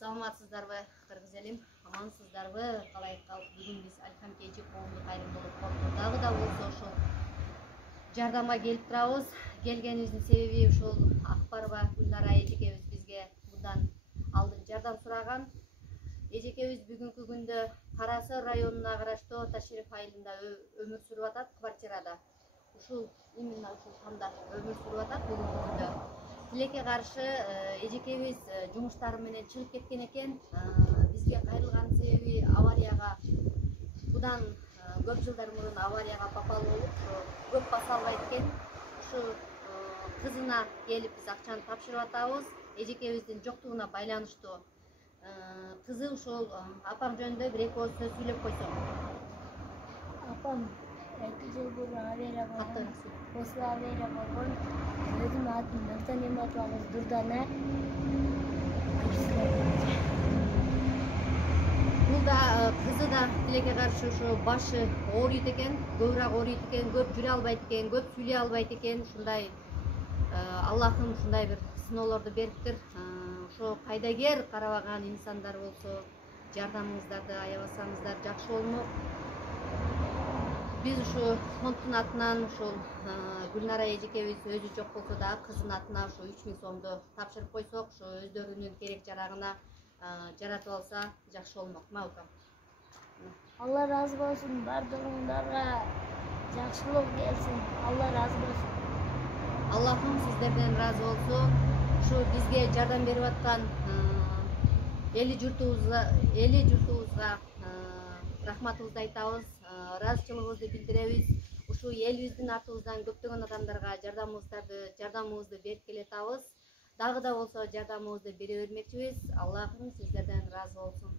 Саламатсыздарбы, кыргыз элим? Амансыздарбы? Калай калып, бүгүн биз Аликам Кечи коомдук кайрымдуулук фонду дагы да болсо ошол жардамга келип турабыз. Келгенибиздин себеби ушул Акбарова Гүлнара эжекебиз бизге мындан алдын жардам сураган. Эжекебиз бүгүнкү күндө Кара-Сыр районуна караштуу Ташериф айылында өмүр сүрүп атат, квартирада. Именно ушул танда өмүр сүрүп атат бүгүнкү күндө. Тилекке каршы эжекебиз жумуштары менен чыгып кеткен экен. Бизге кайрылганын себеби аварияга будан көп жылдар мурун аварияга попал болуп, көп баса албайт экен. Ушу кызына келип биз акчаны тапшырып атабыз. Эжекебиздин жоктугуна байланыштуу. Кызы ушул апам жөнүндө бир-эки ооз сөз сүйлөп койсоң. Апам 2 жыл бурун авария болгон. Ошол авария болгон. Өзүм атым Нурдан Эматовна Дурдана. Бул да кызы да тилекке каршы ушу башы ооруйт экен, көбүрөөк ооруйт экен, көп жүрө албайт экен, көп сүйлөй албайт экен. Ушундай Аллахым ушундай бир сыноолорду бериптир. Ошо кайдагер карабаган инсандар болсо, жардамыңыздарды аябасаңыздар жакшы болмок. Биз ушу фонддун атынан ушул Гүлнара эжекебиз өзү жок болсо да кызынын атына ушу 3000 сомду тапшырып койсок, ушу өздөрүнүн керек жарагына жаратып алса жакшы болмок. Мабыкам. Алла разы болсун, бардыгыңдарга жакшылык келсин. Алла разы болсун. Аллахым сиздерден разы болсун. Ушу бизге жардам берип аткан эли журтубузга рахматыбызды айтабыз, ыраазычылыгыбызды билдиребиз. Ушу элибиздин атыбыздан көптөгөн адамдарга жардамыбызды берип келатабыз. Дагы да болсо жардамыбызды бере бермекчибиз. Аллахым сиздерден разы болсун.